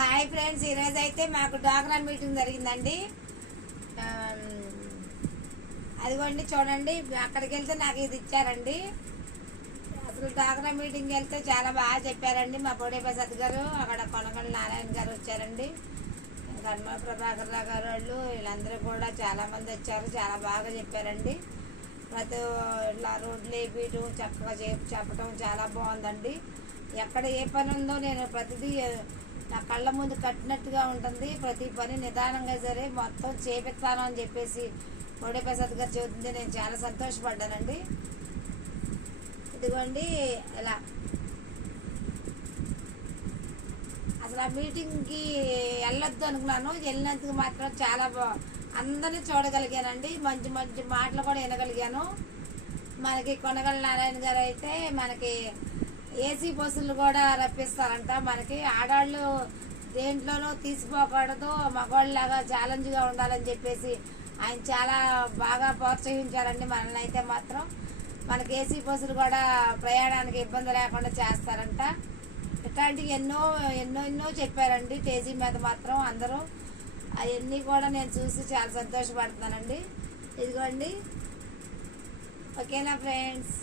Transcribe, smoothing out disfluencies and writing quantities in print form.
Hi friends, ఈరోజు అయితే మాకు డాక్రా మీటింగ్ జరిగిందండి. అదిగోండి చూడండి, అక్కడికి వెళ్తే నాకు ఇది ఇచ్చారండి. అసలు డాక్రా మీటింగ్కి వెళ్తే చాలా బాగా చెప్పారండి. మా పొడి ప్రసాద్ గారు, అక్కడ కొనగండ్ల నారాయణ గారు వచ్చారండి. కర్మ ప్రభాకర్ రావు గారు వాళ్ళు వీళ్ళందరూ కూడా చాలా మంది వచ్చారు. చాలా బాగా చెప్పారండి. ప్రతి ఇట్లా రోడ్లు వేయటం చక్కగా చెప్పటం చాలా బాగుందండి. ఎక్కడ ఏ పని ఉందో నేను ప్రతిదీ నా కళ్ళ ముందు కట్టినట్టుగా ఉంటుంది. ప్రతి పని నిదానంగా సరే మొత్తం చేపిస్తాను అని చెప్పేసి కోడే ప్రసాద్ గారు చెబుతుంది. నేను చాలా సంతోషపడ్డానండి. ఇదిగోండి ఇలా అసలు ఆ మీటింగ్కి వెళ్ళొద్దు అనుకున్నాను. వెళ్ళినందుకు మాత్రం చాలా అందరినీ చూడగలిగానండి. మంచి మంచి మాటలు కూడా వినగలిగాను. మనకి కొనగల నారాయణ గారు అయితే మనకి ఏసీ బస్సులు కూడా రప్పిస్తారంట. మనకి ఆడవాళ్ళు దేంట్లోనూ తీసిపోకూడదు, మగవాళ్ళలాగా ఛాలెంజ్గా ఉండాలని చెప్పేసి ఆయన చాలా బాగా ప్రోత్సహించారండి. మనల్ని అయితే మాత్రం మనకి ఏసీ బస్సులు కూడా ప్రయాణానికి ఇబ్బంది లేకుండా చేస్తారంట. ఇట్లాంటివి ఎన్నో ఎన్నో ఎన్నో చెప్పారండి స్టేజీ మీద మాత్రం అందరూ. అవన్నీ కూడా నేను చూసి చాలా సంతోషపడుతున్నానండి. ఇదిగోండి, ఓకేనా ఫ్రెండ్స్.